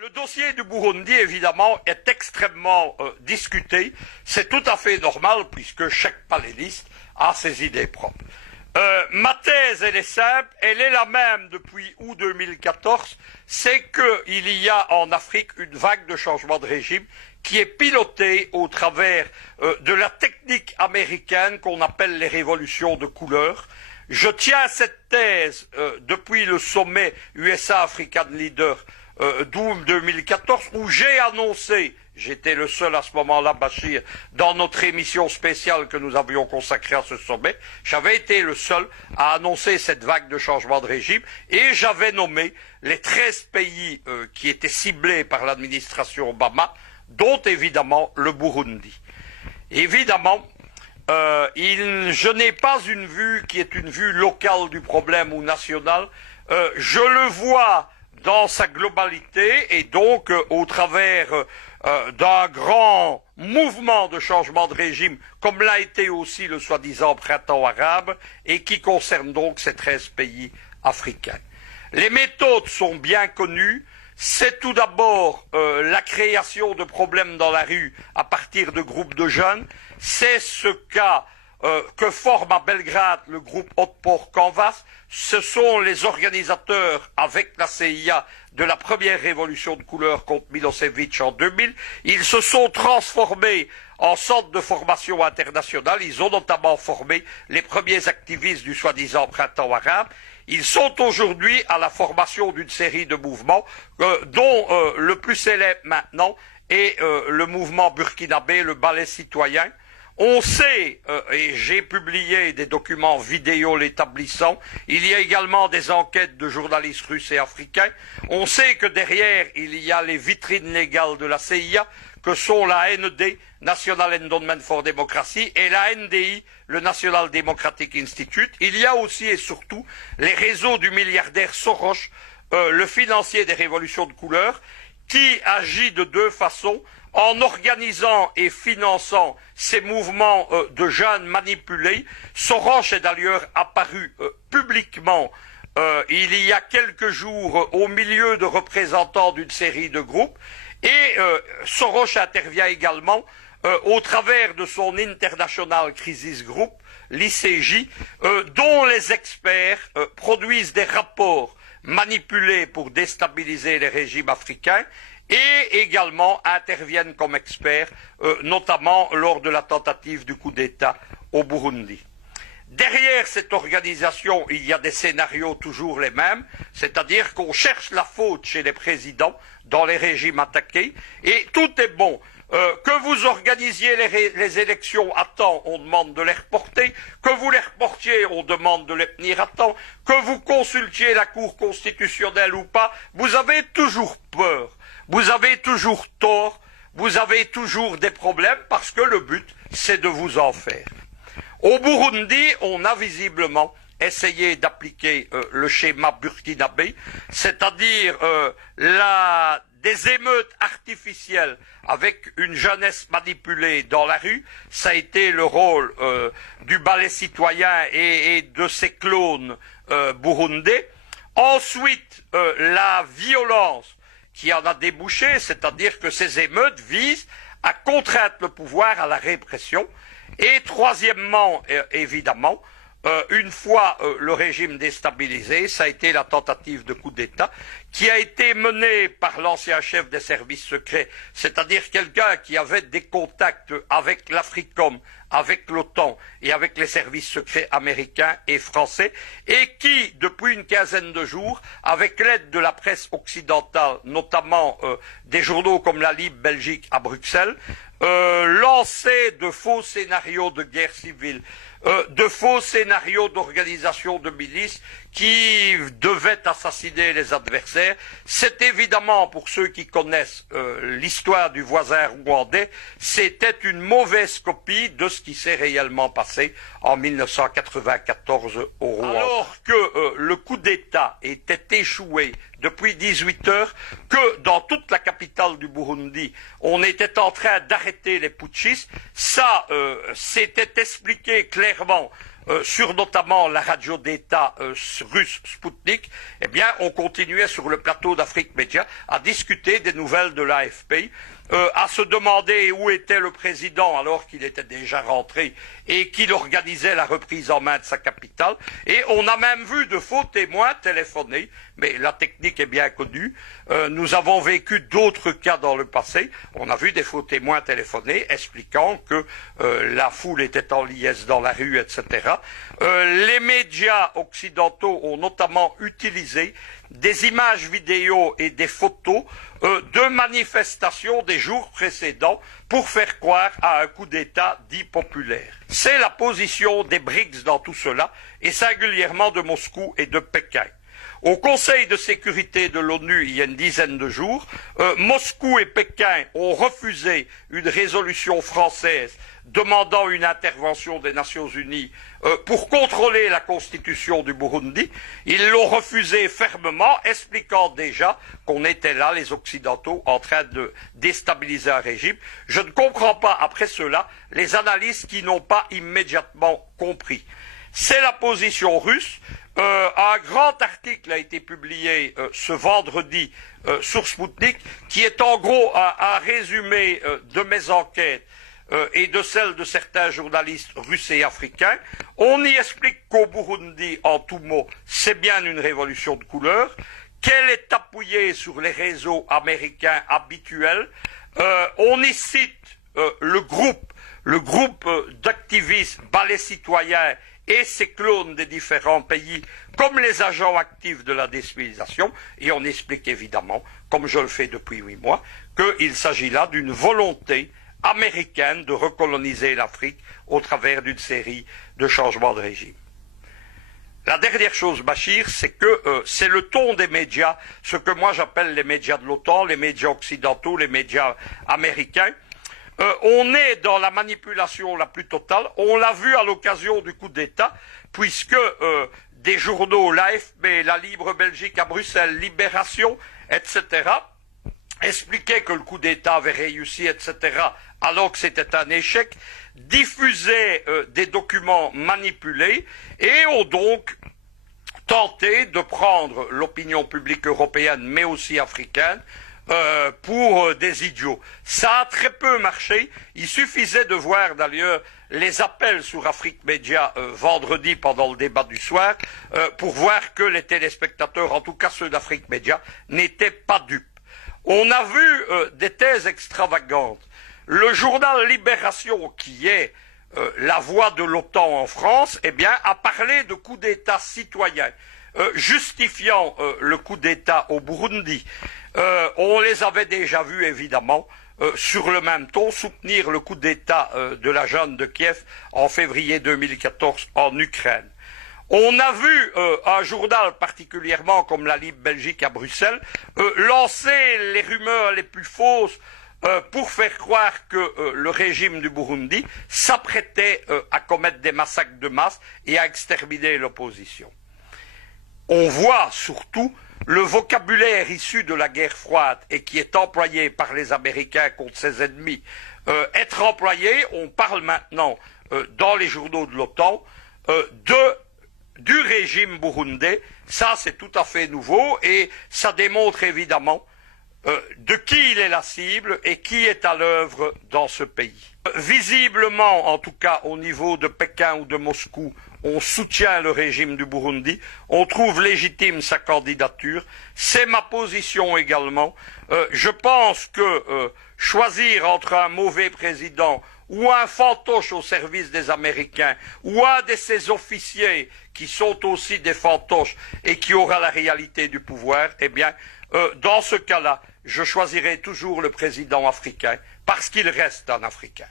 Le dossier du Burundi, évidemment, est extrêmement discuté. C'est tout à fait normal puisque chaque panéliste a ses idées propres. Ma thèse, elle est simple, elle est la même depuis août 2014, c'est qu'il y a en Afrique une vague de changement de régime qui est pilotée au travers de la technique américaine qu'on appelle les révolutions de couleur. Je tiens cette thèse depuis le sommet USA-African Leader d'août 2014 où j'ai annoncé, j'étais le seul à ce moment-là, Bachir, dans notre émission spéciale que nous avions consacrée à ce sommet, j'avais été le seul à annoncer cette vague de changement de régime et j'avais nommé les 13 pays qui étaient ciblés par l'administration Obama, dont évidemment le Burundi. Évidemment, je n'ai pas une vue qui est une vue locale du problème ou nationale, je le vois dans sa globalité et donc au travers d'un grand mouvement de changement de régime comme l'a été aussi le soi-disant printemps arabe et qui concerne donc ces 13 pays africains. Les méthodes sont bien connues. C'est tout d'abord la création de problèmes dans la rue à partir de groupes de jeunes. C'est ce cas que forme à Belgrade le groupe Otpor Canvas. Ce sont les organisateurs, avec la CIA, de la première révolution de couleur contre Milosevic en 2000. Ils se sont transformés en centre de formation internationale. Ils ont notamment formé les premiers activistes du soi-disant printemps arabe. Ils sont aujourd'hui à la formation d'une série de mouvements dont le plus célèbre maintenant est le mouvement burkinabé, le ballet citoyen. On sait, et j'ai publié des documents vidéo l'établissant, il y a également des enquêtes de journalistes russes et africains, on sait que derrière il y a les vitrines légales de la CIA, que sont la NED, National Endowment for Democracy, et la NDI, le National Democratic Institute. Il y a aussi et surtout les réseaux du milliardaire Soros, le financier des révolutions de couleur, qui agit de deux façons, en organisant et finançant ces mouvements de jeunes manipulés. Soros est d'ailleurs apparu publiquement il y a quelques jours au milieu de représentants d'une série de groupes et Soros intervient également au travers de son International Crisis Group, l'ICJ, dont les experts produisent des rapports manipulés pour déstabiliser les régimes africains et également interviennent comme experts, notamment lors de la tentative du coup d'État au Burundi. Derrière cette organisation, il y a des scénarios toujours les mêmes, c'est-à-dire qu'on cherche la faute chez les présidents dans les régimes attaqués, et tout est bon. Que vous organisiez les élections à temps, on demande de les reporter. Que vous les reportiez, on demande de les tenir à temps. Que vous consultiez la Cour constitutionnelle ou pas, vous avez toujours peur. Vous avez toujours tort, vous avez toujours des problèmes parce que le but, c'est de vous en faire. Au Burundi, on a visiblement essayé d'appliquer le schéma burkinabé, c'est-à-dire des émeutes artificielles avec une jeunesse manipulée dans la rue. Ça a été le rôle du ballet citoyen et de ses clones burundais. Ensuite, la violence qui en a débouché, c'est-à-dire que ces émeutes visent à contraindre le pouvoir à la répression. Et troisièmement, évidemment, une fois le régime déstabilisé, ça a été la tentative de coup d'État qui a été menée par l'ancien chef des services secrets, c'est-à-dire quelqu'un qui avait des contacts avec l'Africom, avec l'OTAN et avec les services secrets américains et français, et qui, depuis une quinzaine de jours, avec l'aide de la presse occidentale, notamment des journaux comme la Libre Belgique à Bruxelles, lançait de faux scénarios de guerre civile, de faux scénarios d'organisation de milices qui devaient assassiner les adversaires. C'est évidemment, pour ceux qui connaissent l'histoire du voisin rwandais, c'était une mauvaise copie de ce qui s'est réellement passé en 1994 au Rwanda. Alors que le coup d'État était échoué depuis 18 heures, que dans toute la capitale du Burundi, on était en train d'arrêter les putschistes, ça s'était expliqué clairement sur notamment la radio d'État russe Sputnik, eh bien, on continuait sur le plateau d'Afrique Média à discuter des nouvelles de l'AFP, à se demander où était le président alors qu'il était déjà rentré et qu'il organisait la reprise en main de sa capitale. Et on a même vu de faux témoins téléphoner, mais la technique est bien connue. Nous avons vécu d'autres cas dans le passé. On a vu des faux témoins téléphoner expliquant que la foule était en liesse dans la rue, etc. Les médias occidentaux ont notamment utilisé des images vidéo et des photos de manifestations des jours précédents pour faire croire à un coup d'État dit populaire. C'est la position des BRICS dans tout cela, et singulièrement de Moscou et de Pékin. Au Conseil de sécurité de l'ONU, il y a une dizaine de jours, Moscou et Pékin ont refusé une résolution française demandant une intervention des Nations Unies pour contrôler la constitution du Burundi. Ils l'ont refusé fermement, expliquant déjà qu'on était là, les Occidentaux, en train de déstabiliser un régime. Je ne comprends pas, après cela, les analystes qui n'ont pas immédiatement compris. C'est la position russe. Un grand article a été publié ce vendredi sur Sputnik, qui est en gros un résumé de mes enquêtes et de celles de certains journalistes russes et africains. On y explique qu'au Burundi, en tout mot, c'est bien une révolution de couleur, qu'elle est appuyée sur les réseaux américains habituels. On y cite le groupe d'activistes balais citoyens et ses clones des différents pays comme les agents actifs de la décivilisation, et on explique évidemment, comme je le fais depuis 8 mois, qu'il s'agit là d'une volonté américaine de recoloniser l'Afrique au travers d'une série de changements de régime. La dernière chose, Bachir, c'est que c'est le ton des médias, ce que moi j'appelle les médias de l'OTAN, les médias occidentaux, les médias américains. On est dans la manipulation la plus totale. On l'a vu à l'occasion du coup d'État, puisque des journaux, l'AFP, la Libre Belgique à Bruxelles, Libération, etc., expliquaient que le coup d'État avait réussi, etc., alors que c'était un échec, diffusaient des documents manipulés et ont donc tenté de prendre l'opinion publique européenne, mais aussi africaine, pour des idiots. Ça a très peu marché. Il suffisait de voir d'ailleurs les appels sur Afrique Média vendredi pendant le débat du soir pour voir que les téléspectateurs, en tout cas ceux d'Afrique Média, n'étaient pas dupes. On a vu des thèses extravagantes. Le journal Libération, qui est la voix de l'OTAN en France, eh bien, a parlé de coup d'État citoyen, justifiant le coup d'État au Burundi. On les avait déjà vus, évidemment, sur le même ton, soutenir le coup d'État de la junte de Kiev en février 2014 en Ukraine. On a vu un journal particulièrement comme la Libre Belgique à Bruxelles lancer les rumeurs les plus fausses pour faire croire que le régime du Burundi s'apprêtait à commettre des massacres de masse et à exterminer l'opposition. On voit surtout le vocabulaire issu de la guerre froide et qui est employé par les Américains contre ses ennemis être employé. On parle maintenant dans les journaux de l'OTAN du régime burundais. Ça, c'est tout à fait nouveau et ça démontre évidemment de qui il est la cible et qui est à l'œuvre dans ce pays. Visiblement, en tout cas au niveau de Pékin ou de Moscou, on soutient le régime du Burundi, on trouve légitime sa candidature, c'est ma position également. Je pense que choisir entre un mauvais président ou un fantoche au service des Américains, ou un de ces officiers qui sont aussi des fantoches et qui aura la réalité du pouvoir, eh bien, dans ce cas-là, je choisirai toujours le président africain parce qu'il reste un Africain.